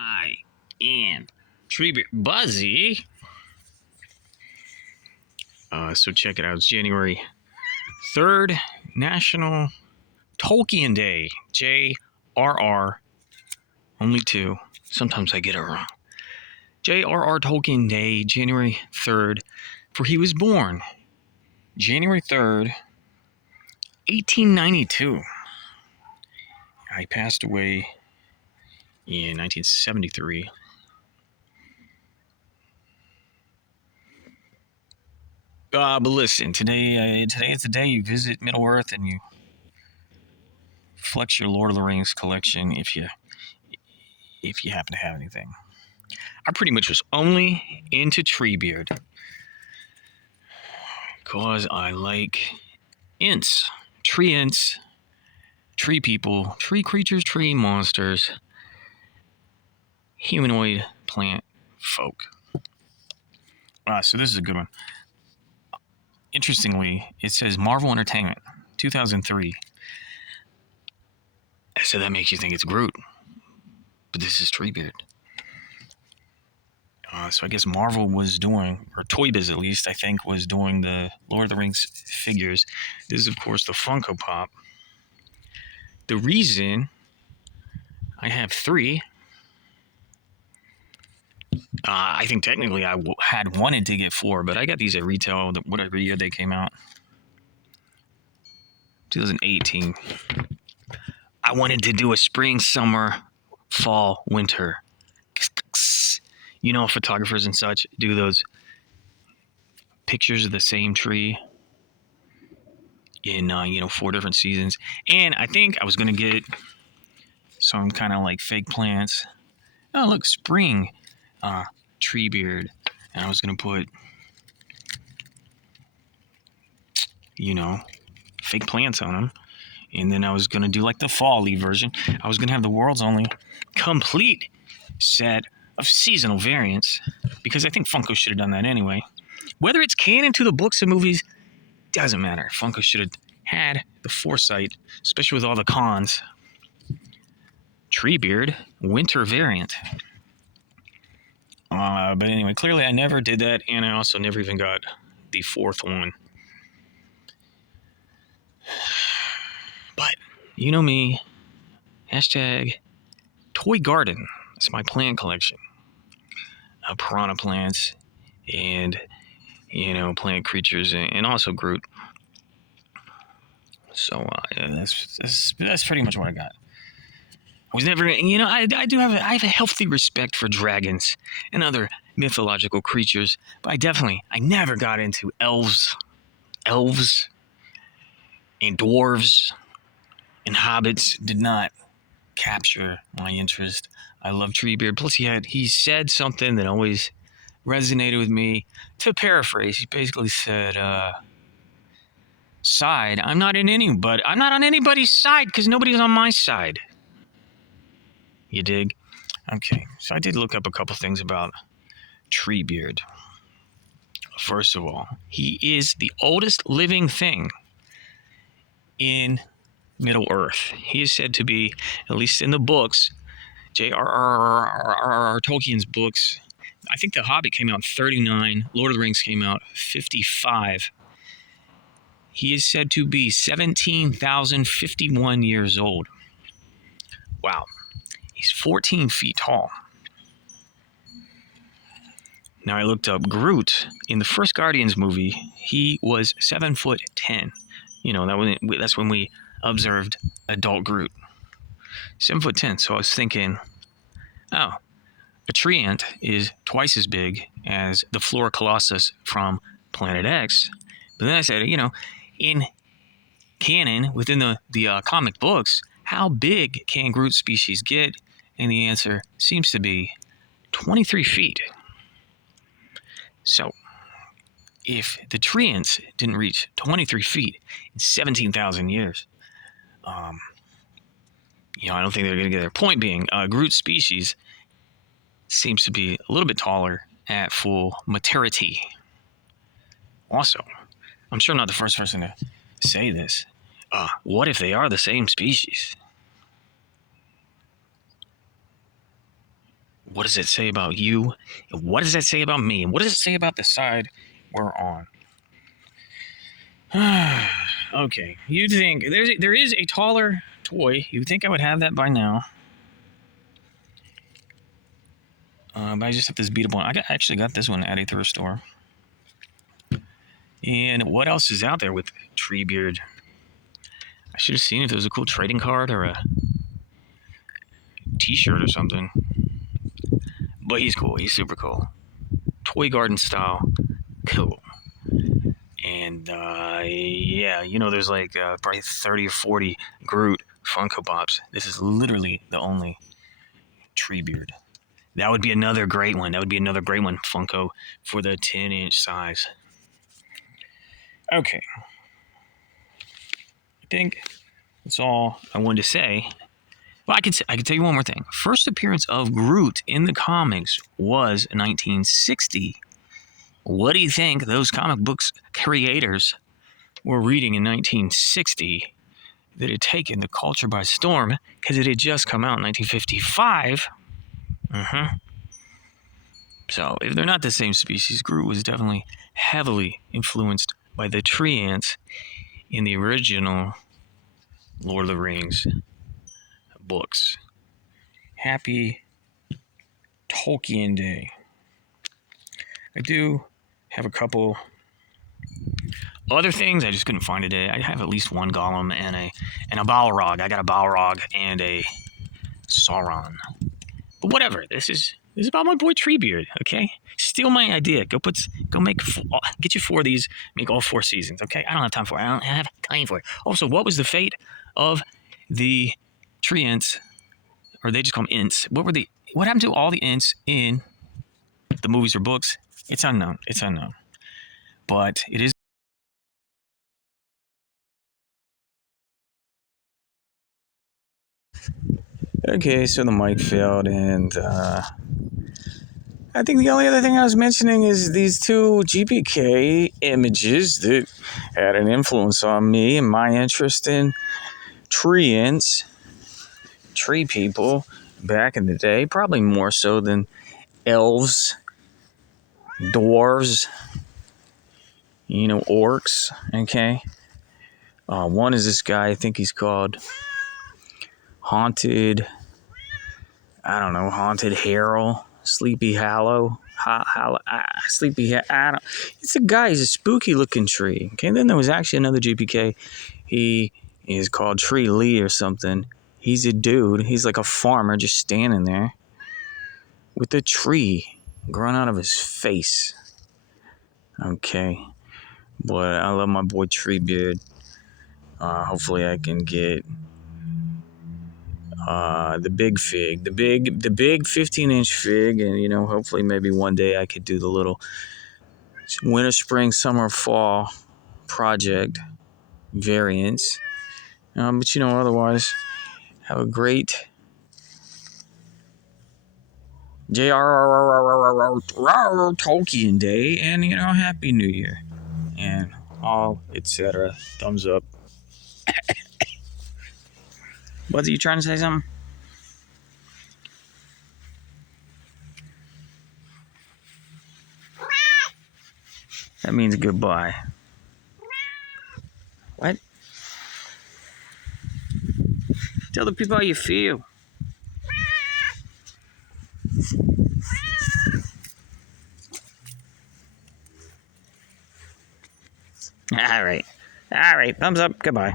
I am Treebeard Buzzy. So check it out. It's January 3rd, National Tolkien Day. J.R.R. Only two. Sometimes I get it wrong. J.R.R. Tolkien Day, January 3rd, for he was born January 3rd, 1892. I passed away in 1973. But listen, today is the day you visit Middle Earth and you flex your Lord of the Rings collection if you happen to have anything. I pretty much was only into Treebeard because I like ints, tree people, tree creatures, tree monsters, humanoid plant folk. So this is a good one. Interestingly, it says Marvel Entertainment, 2003. So that makes you think it's Groot. But this is Treebeard. So I guess Marvel was doing, or Toy Biz at least, I think, was doing the Lord of the Rings figures. This is, of course, the Funko Pop. The reason I have three, I think technically I had wanted to get four, but I got these at retail, whatever year they came out. 2018. I wanted to do a spring, summer, fall, winter. You know, photographers and such do those pictures of the same tree in, 4 different seasons. And I think I was going to get some kind of like fake plants. Oh, look, spring Treebeard. And I was going to put, fake plants on them. And then I was going to do like the fall-y version. I was going to have the world's only complete set of seasonal variants, because I think Funko should have done that anyway. Whether it's canon to the books and movies, doesn't matter. Funko should have had the foresight, especially with all the cons. Treebeard, winter variant. But anyway, clearly I never did that, and I also never even got the fourth one. But, you know me, hashtag Toy Garden. It's my plant collection. Piranha plants and, plant creatures, and also Groot. So that's pretty much what I got. I was never, I have a healthy respect for dragons and other mythological creatures, but I never got into elves and dwarves and hobbits. Did not capture my interest. I love Treebeard. Plus, he said something that always resonated with me. To paraphrase, he basically said, I'm not on anybody's side because nobody's on my side. You dig? Okay, so I did look up a couple things about Treebeard. First of all, he is the oldest living thing in Middle Earth. He is said to be, at least in the books, J.R.R. Tolkien's books. I think The Hobbit came out in 39. Lord of the Rings came out 55. He is said to be 17,051 years old. Wow. He's 14 feet tall. Now I looked up Groot. In the first Guardians movie, he was 7'10". That's when we observed adult Groot. 7'10". So I was thinking, a tree ant is twice as big as the Flora Colossus from Planet X. But then I said, in canon, within the comic books, how big can Groot species get? And the answer seems to be 23 feet. So, if the tree ants didn't reach 23 feet in 17,000 years, I don't think they're going to get there. Point being, Groot species seems to be a little bit taller at full maturity. Also, I'm sure I'm not the first person to say this. What if they are the same species? What does it say about you? And what does it say about me? And what does it say about the side we're on? Okay, you'd think there is a taller toy. You'd think I would have that by now. But I just have this beatable one. I actually got this one at a thrift store. And what else is out there with Treebeard? I should have seen if there was a cool trading card or a t-shirt or something. But he's cool. He's super cool. Toy garden style. Cool. And yeah, there's like probably 30 or 40 Groot Funko Pops. This is literally the only Treebeard. That would be another great one. Funko, for the 10-inch size. Okay. I think that's all I wanted to say. Well, I could tell you one more thing. First appearance of Groot in the comics was 1960. What do you think those comic books creators were reading in 1960 that had taken the culture by storm? Because it had just come out in 1955. So, if they're not the same species, Groot was definitely heavily influenced by the tree ants in the original Lord of the Rings books. Happy Tolkien Day. I do have a couple other things I just couldn't find today. I have at least one Gollum and a Balrog. I got a Balrog and a Sauron. But whatever. This is about my boy Treebeard. Okay, steal my idea. Get you 4 of these. Make all 4 seasons. Okay, I don't have time for it. Also, what was the fate of the tree ants? Or they just call them ints. What happened to all the ints in the movies or books? It's unknown. But it is. Okay, so the mic failed, and I think the only other thing I was mentioning is these 2 GPK images that had an influence on me and my interest in tree ants, tree people back in the day, probably more so than elves, dwarves, orcs, okay? One is this guy, I think he's called Haunted Harrow, Sleepy Hollow, it's a guy, he's a spooky looking tree, okay? Then there was actually another GPK, he is called Tree Lee or something. He's a dude, he's like a farmer just standing there with a tree growing out of his face, okay? But I love my boy Treebeard. Hopefully I can get the big fig, the big 15-inch fig, and hopefully maybe one day I could do the little winter, spring, summer, fall project variants. But otherwise, have a great J.R.R. Tolkien Day, and Happy New Year, and all etc. Thumbs up. Buzz, are you trying to say something? That means goodbye. What? Tell the people how you feel. All right. Thumbs up. Goodbye.